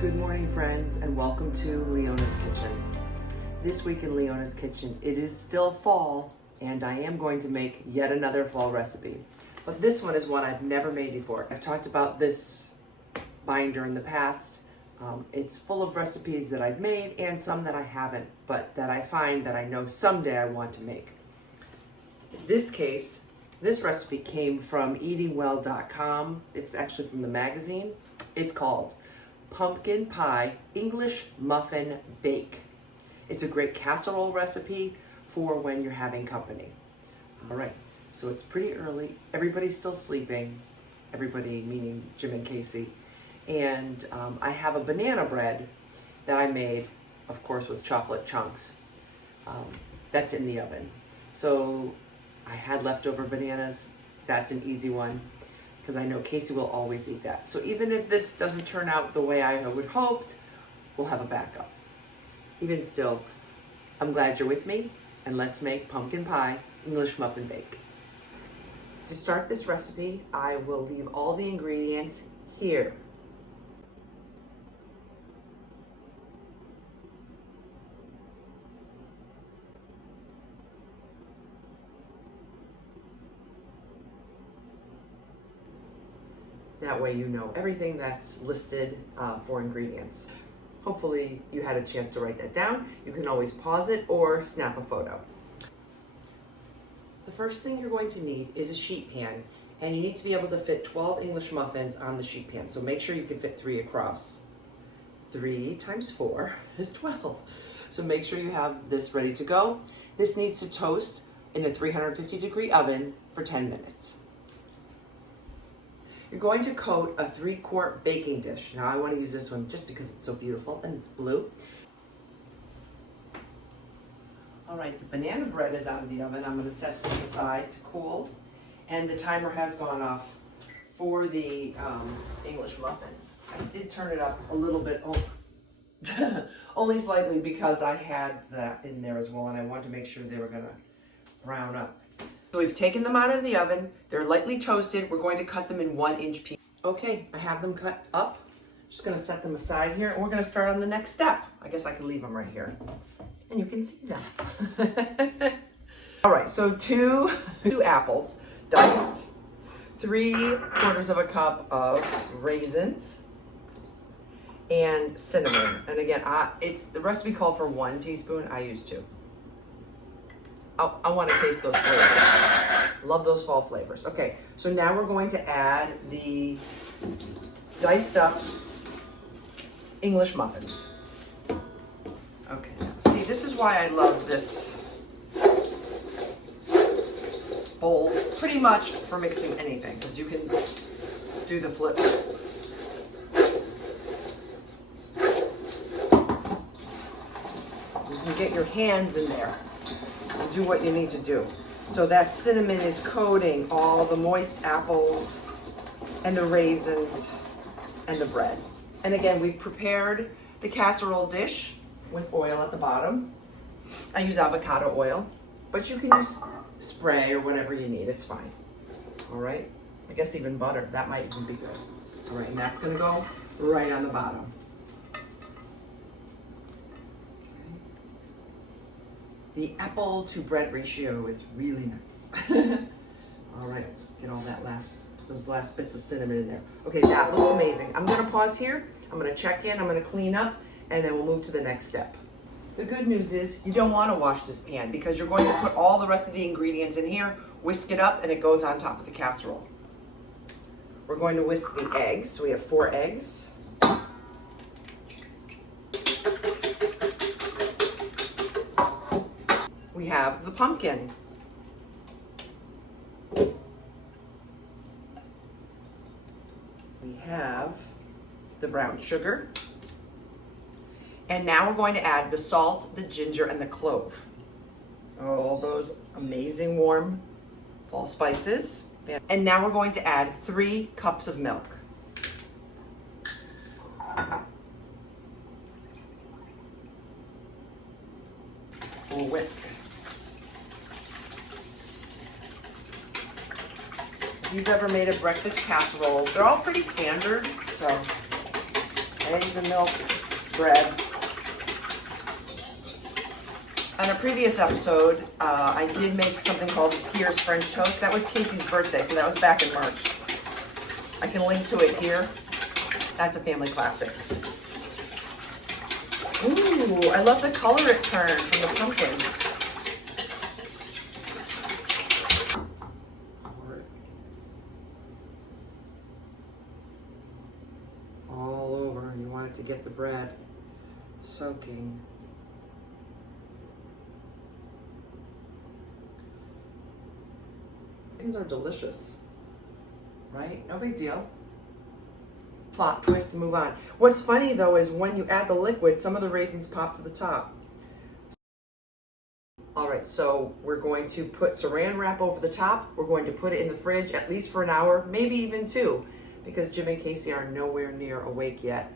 Good morning, friends, and welcome to Leona's Kitchen. This week in Leona's Kitchen, it is still fall, and I am going to make yet another fall recipe. But this one is one I've never made before. I've talked about this binder in the past. It's full of recipes that I've made and some that I haven't, but that I find that I know someday I want to make. In this case, this recipe came from eatingwell.com. It's actually from the magazine. It's called Pumpkin Pie English Muffin Bake. It's a great casserole recipe for when you're having company. All right, so it's pretty early. Everybody's still sleeping. Everybody meaning Jim and Casey. And I have a banana bread that I made, of course, with chocolate chunks. That's in the oven. So I had leftover bananas. That's an easy one, because I know Casey will always eat that. So even if this doesn't turn out the way I would hoped, we'll have a backup. Even still, I'm glad you're with me, and let's make pumpkin pie English muffin bake. To start this recipe, I will leave all the ingredients here. That way you know everything that's listed for ingredients. Hopefully you had a chance to write that down. You can always pause it or snap a photo. The first thing you're going to need is a sheet pan, and you need to be able to fit 12 English muffins on the sheet pan. So make sure you can fit 3 across. 3 times 4 is 12. So make sure you have this ready to go. This needs to toast in a 350-degree oven for 10 minutes. You're going to coat a 3-quart baking dish. Now I want to use this one just because it's so beautiful and it's blue. All right, the banana bread is out of the oven. I'm going to set this aside to cool. And the timer has gone off for the English muffins. I did turn it up a little bit, only slightly, because I had that in there as well, and I wanted to make sure they were going to brown up. So we've taken them out of the oven. They're lightly toasted. We're going to cut them in 1-inch pieces. Okay, I have them cut up. Just gonna set them aside here, and we're gonna start on the next step. I guess I could leave them right here, and you can see them. All right, so two apples, diced, 3/4 cup of raisins, and cinnamon. And again, it's the recipe called for 1 teaspoon. I use 2. I want to taste those flavors. Love those fall flavors. Okay, so now we're going to add the diced up English muffins. Okay, see, this is why I love this bowl pretty much for mixing anything, because you can do the flip. You can get your hands in there. Do what you need to do. So that cinnamon is coating all the moist apples and the raisins and the bread. And again, we've prepared the casserole dish with oil at the bottom. I use avocado oil, but you can use spray or whatever you need. It's fine. All right. I guess even butter. That might even be good. All right, and that's going to go right on the bottom. The apple to bread ratio is really nice. All right, get all those last bits of cinnamon in there. Okay, that looks amazing. I'm gonna pause here. I'm gonna check in, I'm gonna clean up, and then we'll move to the next step. The good news is you don't wanna wash this pan, because you're going to put all the rest of the ingredients in here, whisk it up, and it goes on top of the casserole. We're going to whisk the eggs. So we have 4 eggs. We have the pumpkin. We have the brown sugar. And now we're going to add the salt, the ginger, and the clove. All those amazing warm fall spices. And now we're going to add 3 cups of milk. We'll whisk. If you've ever made a breakfast casserole, they're all pretty standard, so eggs and milk, bread. On a previous episode, I did make something called Skier's French Toast. That was Casey's birthday, so that was back in March. I can link to it here. That's a family classic. Ooh, I love the color it turned from the pumpkin. All over. You want it to get the bread soaking. Raisins are delicious, right? No big deal. Plot, twist, and move on. What's funny though is when you add the liquid, some of the raisins pop to the top. All right, so we're going to put saran wrap over the top. We're going to put it in the fridge at least for an hour, maybe even 2, because Jim and Casey are nowhere near awake yet.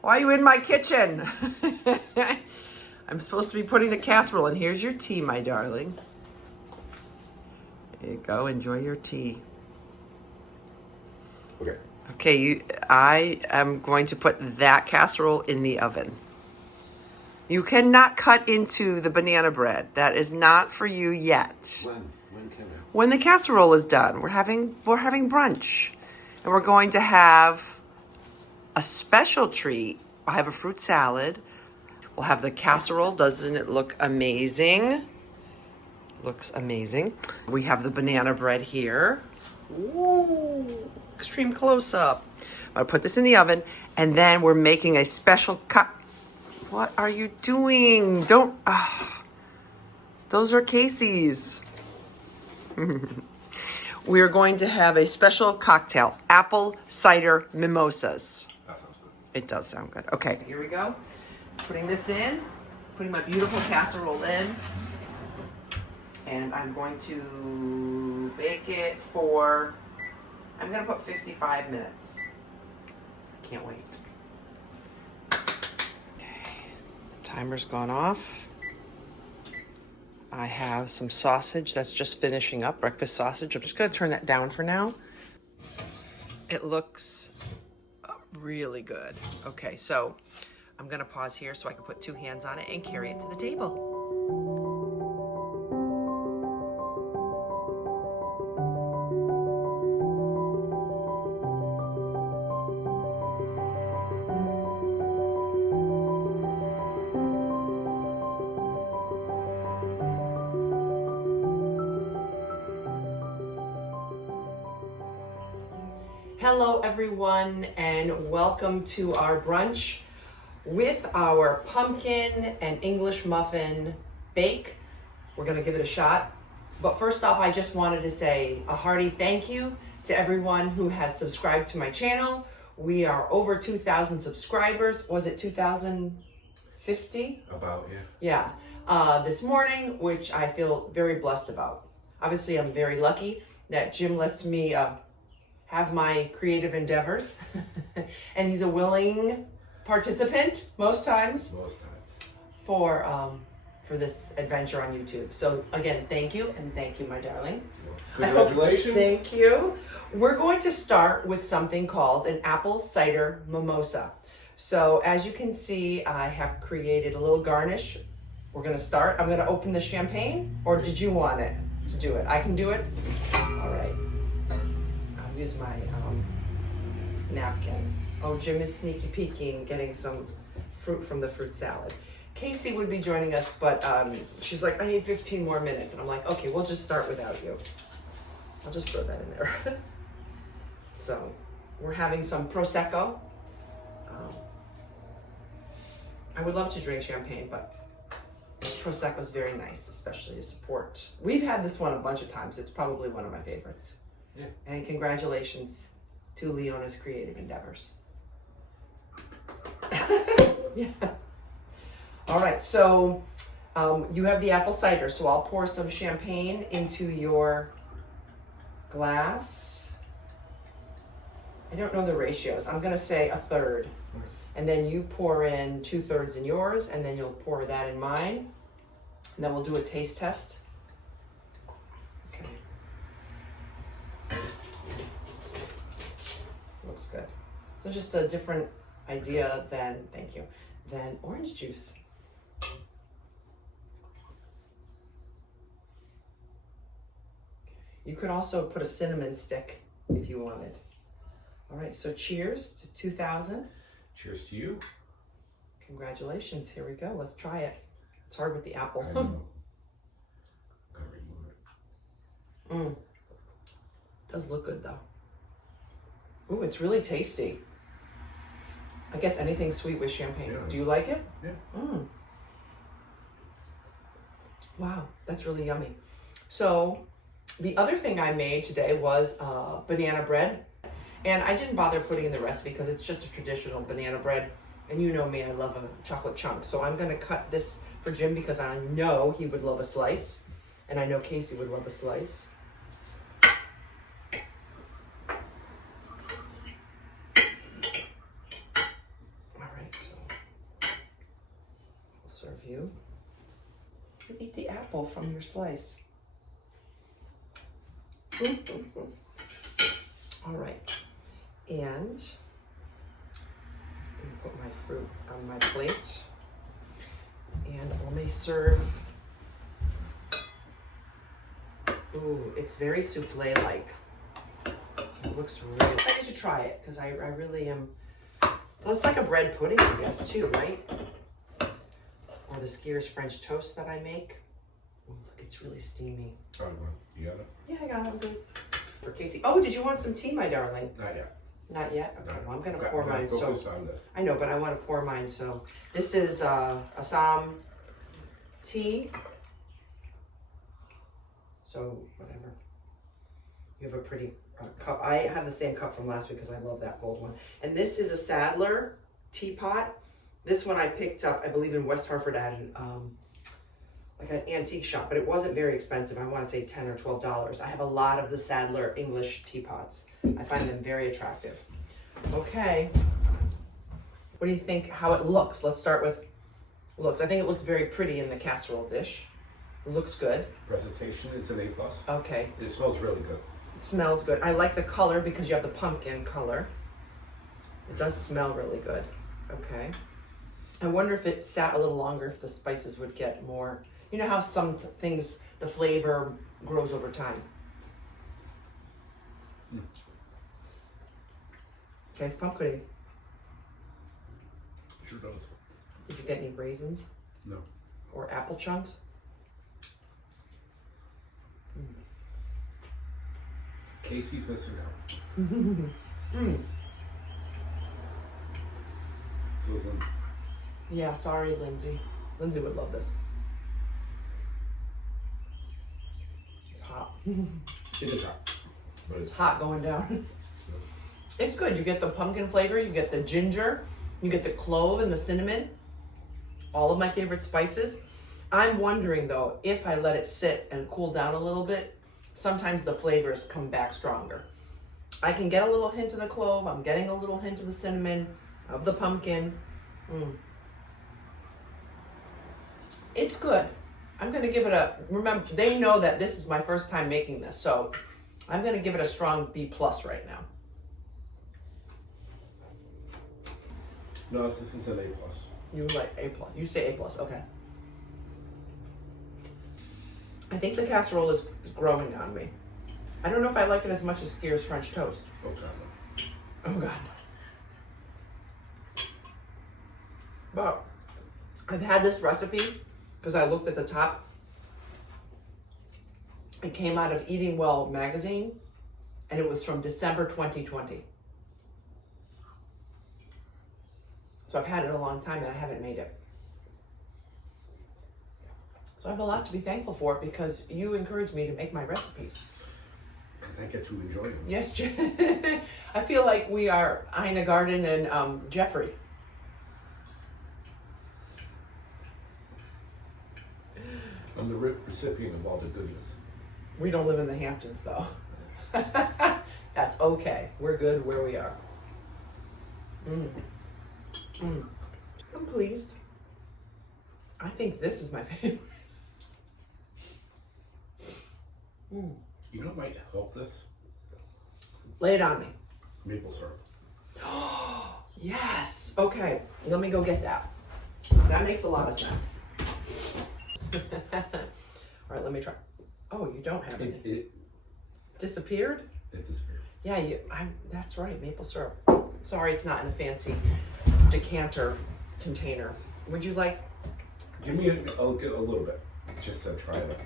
Why are you in my kitchen? I'm supposed to be putting the casserole in. Here's your tea, my darling. There you go. Enjoy your tea. Okay. Okay, I am going to put that casserole in the oven. You cannot cut into the banana bread. That is not for you yet. When can I? When the casserole is done, we're having brunch, and we're going to have a special treat. I'll have a fruit salad. We'll have the casserole. Doesn't it look amazing? Looks amazing. We have the banana bread here. Ooh, extreme close up. I'm gonna put this in the oven, and then we're making a special cut. What are you doing? Don't, those are Casey's. We are going to have a special cocktail, Apple Cider Mimosas. That sounds good. It does sound good. Okay, here we go. Putting this in, putting my beautiful casserole in, and I'm going to bake it for, I'm gonna put 55 minutes. I can't wait. Okay, the timer's gone off. I have some sausage that's just finishing up, breakfast sausage. I'm just gonna turn that down for now. It looks really good. Okay, so I'm gonna pause here so I can put 2 hands on it and carry it to the table. Hello everyone, and welcome to our brunch with our pumpkin and English muffin bake. We're gonna give it a shot. But first off, I just wanted to say a hearty thank you to everyone who has subscribed to my channel. We are over 2,000 subscribers. Was it 2,050? About, yeah. Yeah, this morning, which I feel very blessed about. Obviously, I'm very lucky that Jim lets me have my creative endeavors, and he's a willing participant most times. For this adventure on YouTube. So again, thank you, and thank you, my darling. Congratulations. Thank you. We're going to start with something called an apple cider mimosa. So as you can see, I have created a little garnish. We're gonna start. I'm gonna open the champagne, or did you want it to do it? I can do it. All right. I'll use my napkin. Oh, Jim is sneaky peeking, getting some fruit from the fruit salad. Casey would be joining us, but she's like, I need 15 more minutes. And I'm like, okay, we'll just start without you. I'll just throw that in there. So we're having some Prosecco. I would love to drink champagne, but Prosecco is very nice, especially to support. We've had this one a bunch of times. It's probably one of my favorites. Yeah. And congratulations to Leona's creative endeavors. Yeah. All right, so you have the apple cider, so I'll pour some champagne into your glass. I don't know the ratios. I'm gonna say 1/3. And then you pour in 2/3 in yours, and then you'll pour that in mine. And then we'll do a taste test. Okay. looks good. So it's just a different idea than, thank you, than orange juice. You could also put a cinnamon stick if you wanted. All right, so cheers to 2000. Cheers to you. Congratulations, here we go. Let's try it. It's hard with the apple. I know. Gotta remove it. Does look good though. Ooh, it's really tasty. I guess anything sweet with champagne. Yeah. Do you like it? Yeah. Wow, that's really yummy. So the other thing I made today was banana bread. And I didn't bother putting in the recipe because it's just a traditional banana bread. And you know me, I love a chocolate chunk. So I'm gonna cut this for Jim because I know he would love a slice. And I know Casey would love a slice. All right, so I'll serve you. You eat the apple from your slice. All right, and put my fruit on my plate, and only serve. Ooh, it's very souffle-like. It looks really. I think you should try it because I really am. Well, it's like a bread pudding, I guess, too, right? Or the Skiers French toast that I make. Ooh, look, it's really steamy. Oh, well, you got it? Yeah, I got it. I'm good. For Casey. Oh, did you want some tea, my darling? Not yet. Not yet? Okay, No. well, I'm going to Okay, pour I'm gonna mine. So focus on this. I know, but I want to pour mine. So this is Assam tea. So whatever. You have a pretty cup. I have the same cup from last week because I love that gold one. And this is a Sadler teapot. This one I picked up, I believe in West Hartford at like an antique shop, but it wasn't very expensive. I want to say $10 or $12. I have a lot of the Sadler English teapots. I find them very attractive. Okay. What do you think how it looks? Let's start with looks. I think it looks very pretty in the casserole dish. It looks good. Presentation, it's an A+. Okay. It smells really good. It smells good. I like the color because you have the pumpkin color. It does smell really good. Okay. I wonder if it sat a little longer, if the spices would get more. You know how some things, the flavor grows over time. Nice pumpkin. Sure does. Did you get any raisins? No. Or apple chunks? Casey's missing out. So is Lynn. Yeah, sorry, Lindsay. Lindsay would love this. It's hot. It is hot. But It's hot going down. It's good. You get the pumpkin flavor, you get the ginger, you get the clove and the cinnamon. All of my favorite spices. I'm wondering though, if I let it sit and cool down a little bit, sometimes the flavors come back stronger. I can get a little hint of the clove. I'm getting a little hint of the cinnamon, of the pumpkin. It's good. I'm gonna give it a, remember, they know that this is my first time making this, so I'm gonna give it a strong B+ right now. no, this is an A+. You like A+. You say A+, okay. I think the casserole is growing on me. I don't know if I like it as much as Skiers French toast. Oh, God, no. Oh God. But I've had this recipe because I looked at the top. It came out of Eating Well magazine and it was from December 2020. So I've had it a long time and I haven't made it. So I have a lot to be thankful for because you encouraged me to make my recipes. Because I get to enjoy them. Yes, I feel like we are Ina Garden and Jeffrey. I'm the recipient of all the goodness. We don't live in the Hamptons though. That's okay. We're good where we are. I'm pleased. I think this is my favorite. You know what might help this? Lay it on me. Maple syrup. Yes. Okay, let me go get that. That makes a lot of sense. All right, let me try. Oh, you don't have any. It Disappeared? disappeared. Yeah, that's right, maple syrup. Sorry, it's not in a fancy decanter container. Would you like Give me I'll get a little bit, just to try it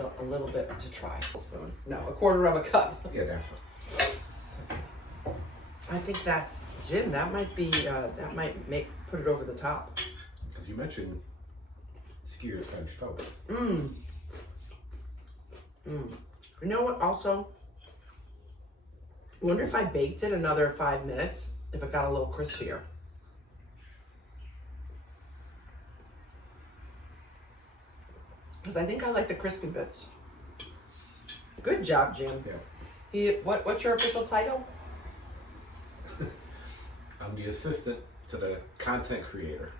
out. a little bit to try? Spoon? No, a quarter of a cup. Yeah, that's I think that's Jim. That might be. That might put it over the top. because you mentioned skewers French toast. Mmm. Mmm. You know what? Also, I wonder if I baked it another 5 minutes, if it got a little crispier. Because I think I like the crispy bits. Good job, Jim. Yeah. What's your official title? I'm the assistant to the content creator.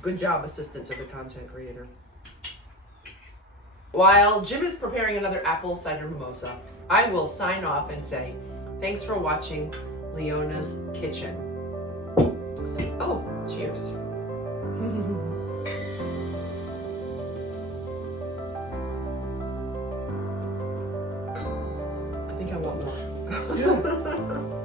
Good job, assistant to the content creator. While Jim is preparing another apple cider mimosa, I will sign off and say, thanks for watching Leona's Kitchen. Oh, cheers. I think I want more. Yeah.